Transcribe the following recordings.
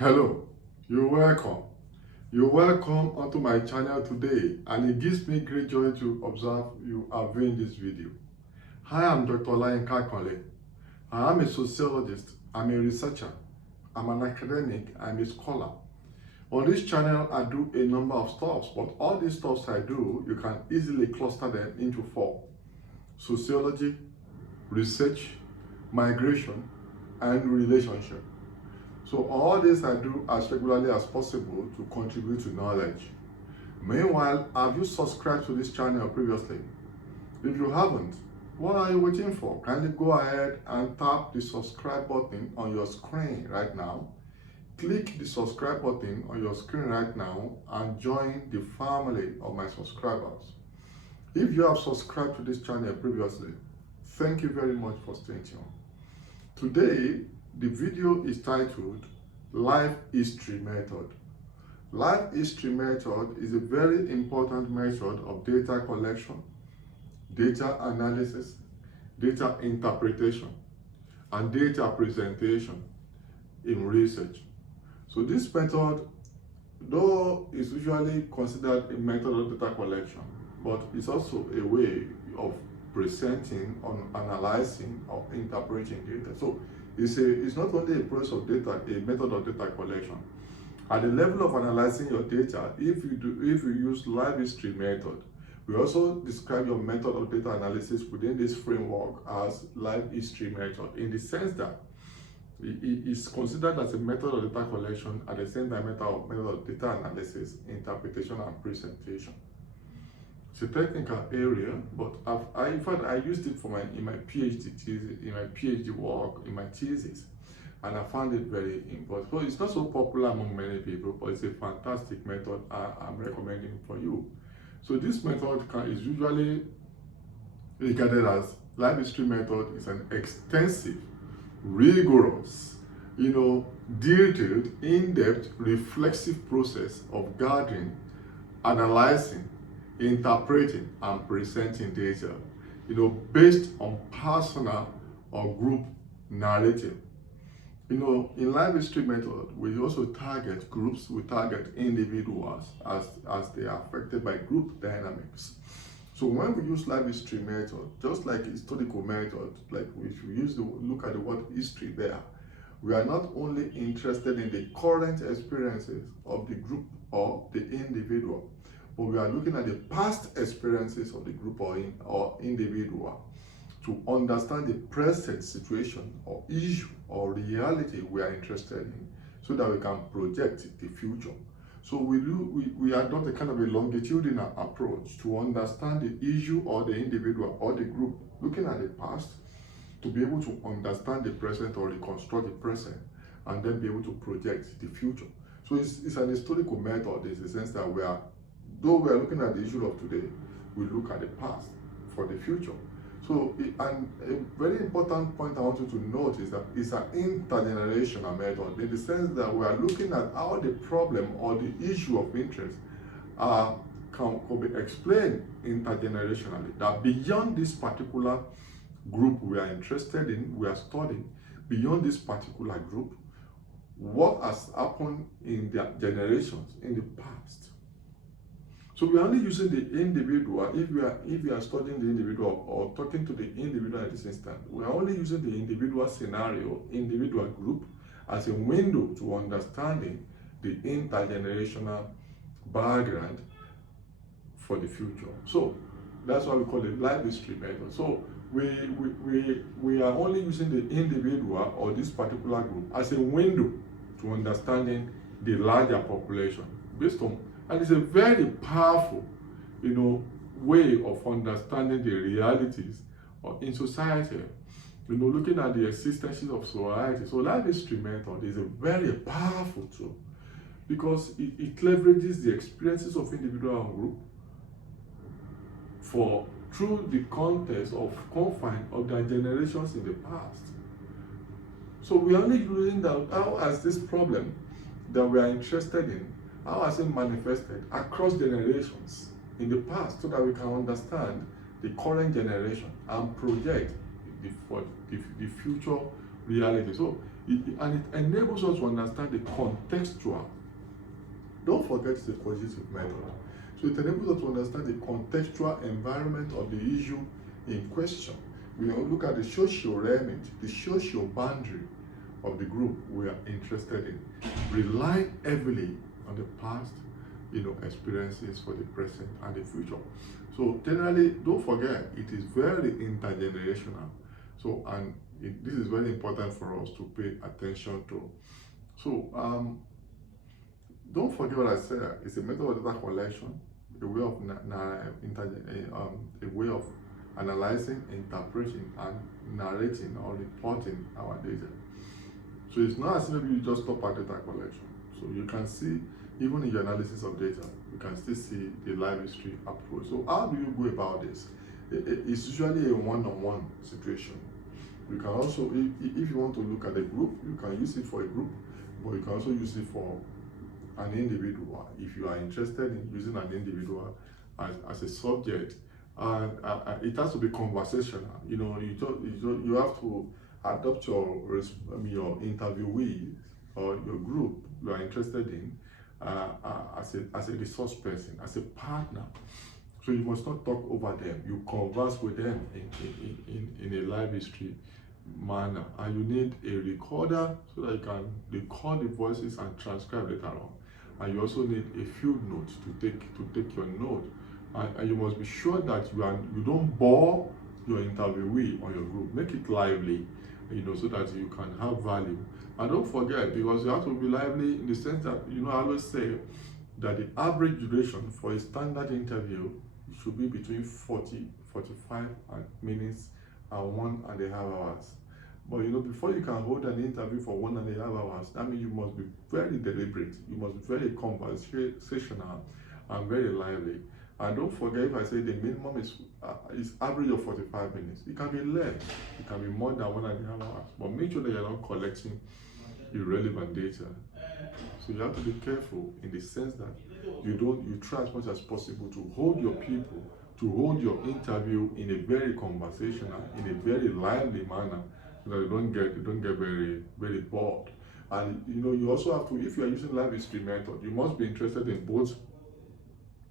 Hello, you're welcome. You're welcome onto my channel today, and it gives me great joy to observe you are viewing this video. Hi, I'm Dr. Olayinka Akanle. I am a sociologist, I'm a researcher, I'm an academic, I'm a scholar. On this channel, I do a number of stuffs, but all these stuffs I do, you can easily cluster them into four: sociology, research, migration, and relationship. So all this I do as regularly as possible to contribute to knowledge. Meanwhile, have you subscribed to this channel previously? If you haven't, what are you waiting for? Kindly go ahead and tap the subscribe button on your screen right now. Click the subscribe button on your screen right now and join the family of my subscribers. If you have subscribed to this channel previously, thank you very much for staying tuned. Today, the video is titled Life History Method. Life history method is a very important method of data collection, data analysis, data interpretation, and data presentation in research. So this method, though, is usually considered a method of data collection, but it's also a way of presenting, on analyzing, or interpreting data. So it's not only a process of data, a method of data collection. At the level of analyzing your data, if you use life history method, we also describe your method of data analysis within this framework as life history method, in the sense that it is considered as a method of data collection, at the same time method of data analysis, interpretation, and presentation. It's a technical area, but in fact I used it for in my PhD thesis, in my PhD work, in my thesis, and I found it very important. So it's not so popular among many people, but it's a fantastic method I'm recommending for you. So this method is usually regarded as life history method. Is an extensive, rigorous, detailed, in-depth, reflexive process of gathering, analyzing, interpreting, and presenting data, based on personal or group narrative. In life history method, we also target groups, we target individuals as they are affected by group dynamics. So when we use life history method, just like historical method, like if we look at the word history there, we are not only interested in the current experiences of the group or the individual, but we are looking at the past experiences of the group or individual to understand the present situation or issue or reality we are interested in, so that we can project the future. So we adopt a kind of a longitudinal approach to understand the issue or the individual or the group, looking at the past to be able to understand the present or reconstruct the present, and then be able to project the future. So it's an historical method in the sense that though we are looking at the issue of today, we look at the past for the future. So, and a very important point I want you to note is that it's an intergenerational method, in the sense that we are looking at how the problem or the issue of interest can be explained intergenerationally. That beyond this particular group we are interested in, we are studying, beyond this particular group, what has happened in their generations in the past. So we are only using the individual. If we are studying the individual or talking to the individual at this instant, we are only using the individual scenario, individual group, as a window to understanding the intergenerational background for the future. So that's why we call it life history method. So we are only using the individual or this particular group as a window to understanding the larger population, based on, and it's a very powerful, way of understanding the realities in society. Looking at the existences of society. So life history method is a very powerful tool, because it leverages the experiences of individual and group through the context of confine of their generations in the past. So we are only using that. How has this problem that we are interested in, how has it manifested across generations in the past, so that we can understand the current generation and project the future reality. So And it enables us to understand the contextual. Don't forget it's a qualitative method. So it enables us to understand the contextual environment of the issue in question. We look at the social remit, the social boundary of the group we are interested in. Rely heavily on the past, experiences for the present and the future. So generally, don't forget, it is very intergenerational. So, and this is very important for us to pay attention to. So, don't forget what I said. It's a method of data collection, a way of a way of analyzing, interpreting, and narrating or reporting our data. So it's not as if you just stop at data collection. So you can see, even in your analysis of data, you can still see the live history approach. So how do you go about this? It's usually a one-on-one situation. You can also, if you want to look at a group, you can use it for a group, but you can also use it for an individual. If you are interested in using an individual as a subject, and it has to be conversational. You have to adopt your interviewee or your group you are interested in as a resource person, as a partner. So you must not talk over them. You converse with them in a live history manner, and you need a recorder so that you can record the voices and transcribe later on. And you also need a field note to take your note. And you must be sure that you don't bore your interviewee or your group. Make it lively, so that you can have value. And don't forget, because you have to be lively in the sense that, I always say that the average duration for a standard interview should be between 45 minutes and 1.5 hours. But before you can hold an interview for 1.5 hours, that means you must be very deliberate, you must be very conversational and very lively. And don't forget, if I say the minimum is average of 45 minutes, it can be less, it can be more than 1.5 hours. But make sure that you're not collecting irrelevant data. So you have to be careful in the sense that you try as much as possible to hold your people, to hold your interview in a very conversational, in a very lively manner, so that you don't get very, very bored. And you also have to, if you are using live history method, you must be interested in both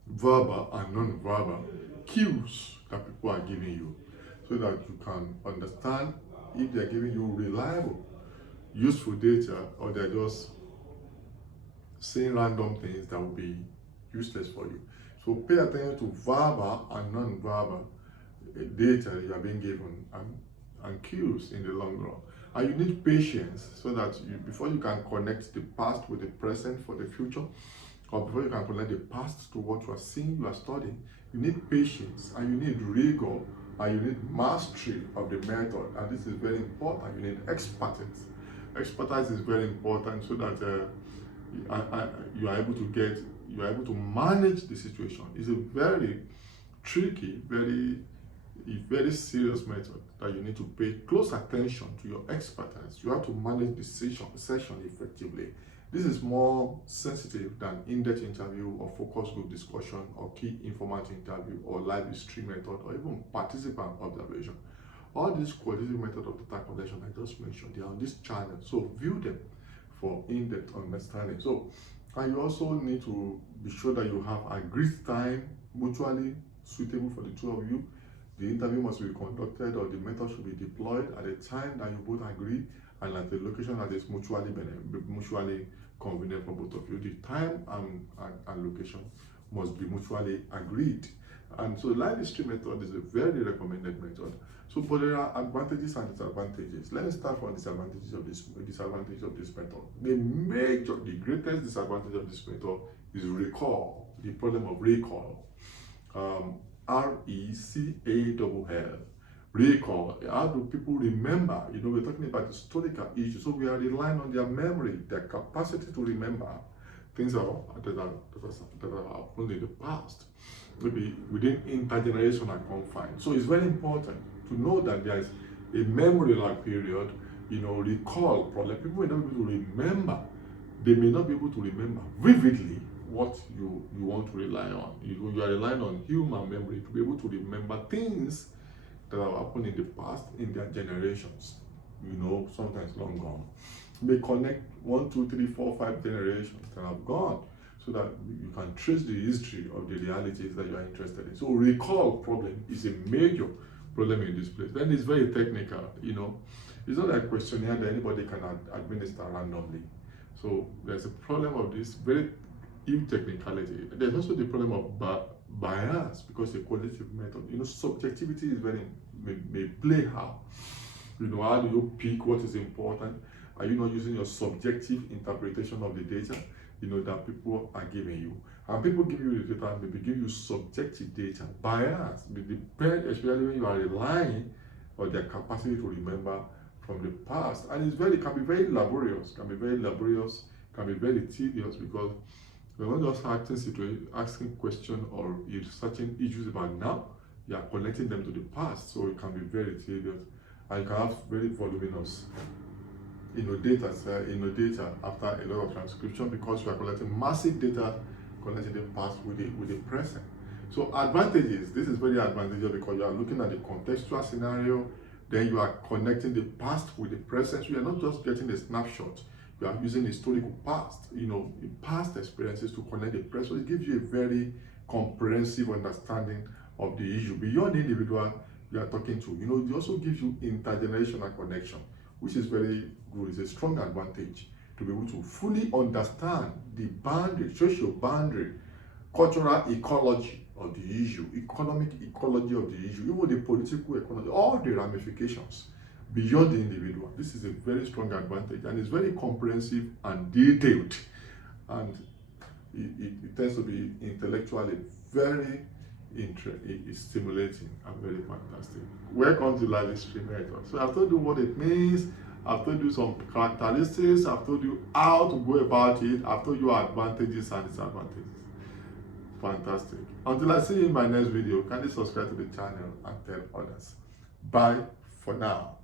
verbal and non-verbal cues that people are giving you, so that you can understand if they're giving you reliable, useful data, or they're just saying random things that will be useless for you. So pay attention to verbal and non-verbal data you are being given and cues in the long run. And you need patience so that before you can connect the past with the present for the future, or before you can connect the past to what you are seeing, you are studying, you need patience, and you need rigor, and you need mastery of the method. And this is very important. You need expertise. Expertise is very important so that you are able to manage the situation. It's a very tricky, very serious method that you need to pay close attention to your expertise. You have to manage the session effectively. This is more sensitive than in-depth interview or focus group discussion or key informant interview or live history method or even participant observation. All these qualitative methods of data collection I just mentioned, they are on this channel, so view them for in-depth understanding. So, and you also need to be sure that you have agreed time, mutually suitable for the two of you. The interview must be conducted, or the method should be deployed at a time that you both agree and at a location that is mutually convenient for both of you. The time and location must be mutually agreed. And so live history method is a very recommended method. So, but there are advantages and disadvantages. Let me start from disadvantages of this method. The greatest disadvantage of this method is recall, the problem of recall. RECALL. Recall. How do people remember? We're talking about historical issues, so we are relying on their memory, their capacity to remember things that have happened in the past, maybe within intergenerational confines. So it's very important to know that there is a memory lag period. Recall problem. People may not be able to remember. They may not be able to remember vividly what you want to rely on. You are relying on human memory to be able to remember things that have happened in the past in their generations, sometimes long gone. may connect 1, 2, 3, 4, 5 generations that have gone, so that you can trace the history of the realities that you are interested in. So recall problem is a major problem in this place. Then it's very technical, you know. It's not a questionnaire that anybody can administer randomly. So there's a problem of this very huge technicality. There's also the problem of bias, because the qualitative method, you know, subjectivity is very may play how. You know, how do you pick what is important? Are you not using your subjective interpretation of the data, you know, that people are giving you? And people give you the data, maybe give you subjective data. Bias, especially when you are relying on their capacity to remember from the past. And it's can be very laborious, can be very tedious, because we're not just asking questions or researching issues about now, you are connecting them to the past, so it can be very tedious. And you can have very voluminous data after a lot of transcription, because you are collecting massive data, connecting the past with the present. So advantages, this is very advantageous because you are looking at the contextual scenario, then you are connecting the past with the present. So you are not just getting a snapshot, you are using historical past, past experiences to connect the present. So it gives you a very comprehensive understanding of the issue beyond the individual you are talking to. It also gives you intergenerational connection, which is very good. It's a strong advantage to be able to fully understand the boundary, social boundary, cultural ecology of the issue, economic ecology of the issue, even the political ecology, all the ramifications beyond the individual. This is a very strong advantage, and it's very comprehensive and detailed, and it tends to be intellectually very stimulating and very fantastic. Welcome to Life History Method. So I've told you what it means, I've told you some characteristics, I've told you how to go about it, I've told you advantages and disadvantages. Fantastic. Until I see you in my next video, kindly subscribe to the channel and tell others. Bye for now.